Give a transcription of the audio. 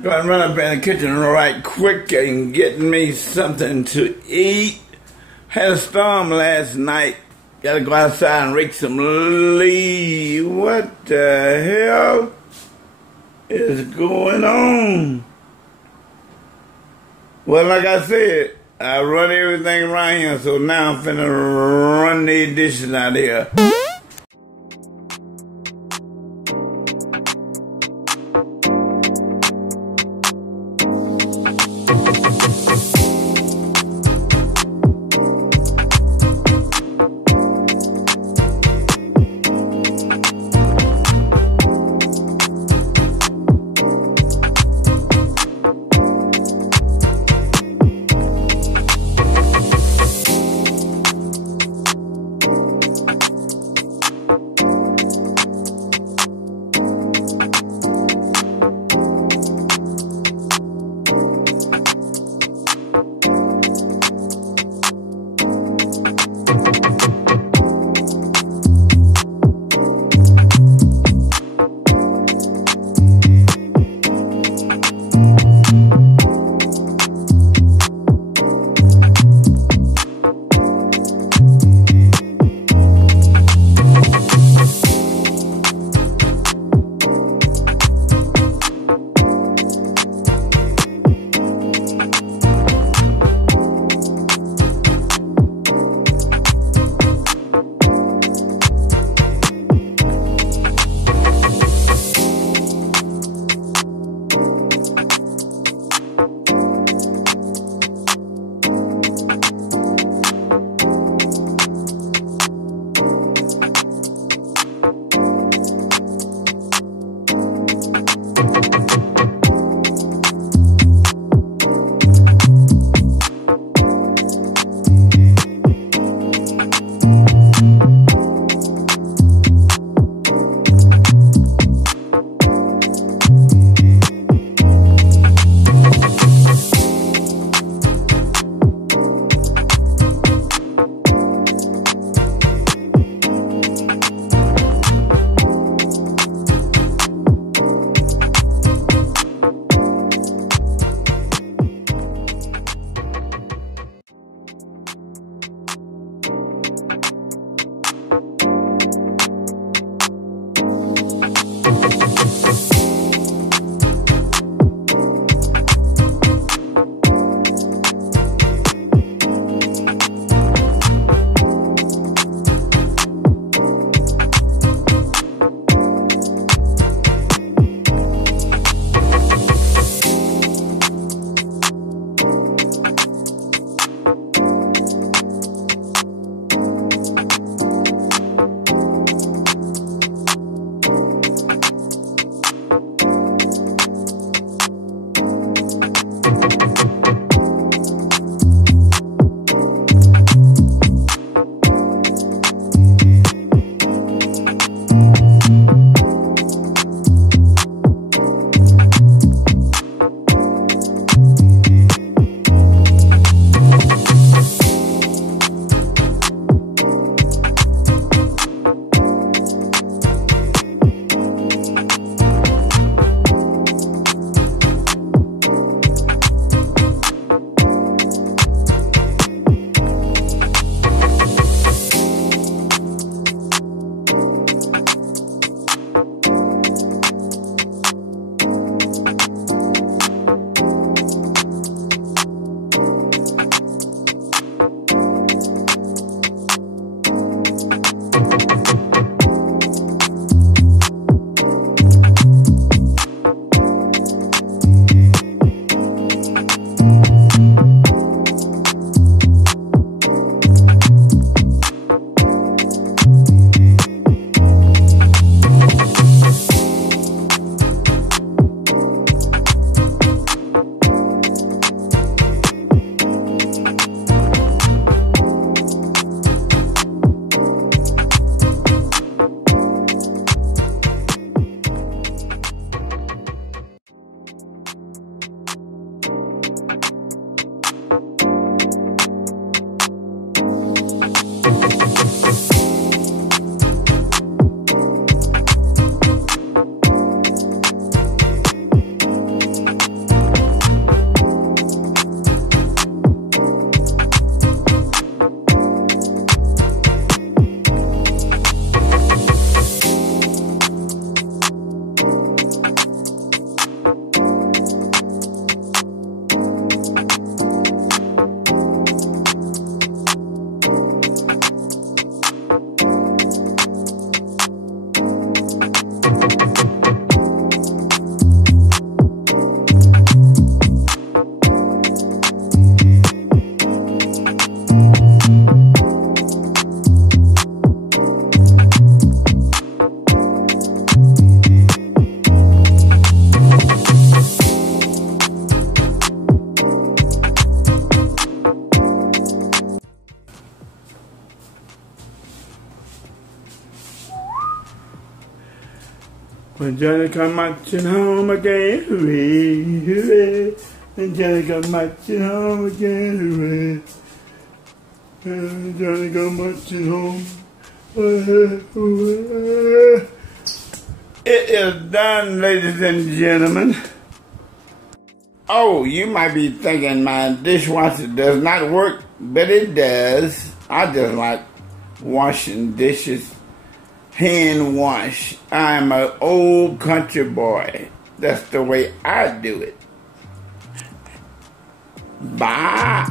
Gotta run up in the kitchen right quick and get me something to eat. Had a storm last night. Gotta go outside and rake some leaves. What the hell is going on? Well, like I said, I run everything around here, so now I'm finna run these dishes out here. When Johnny come marching home again, hooray, hooray. When Johnny come marching home again, hooray. When Johnny come marching home, hooray. It is done, ladies and gentlemen. Oh, you might be thinking my dishwasher does not work, but it does. I just like washing dishes, hand wash. I'm an old country boy. That's the way I do it. Bye.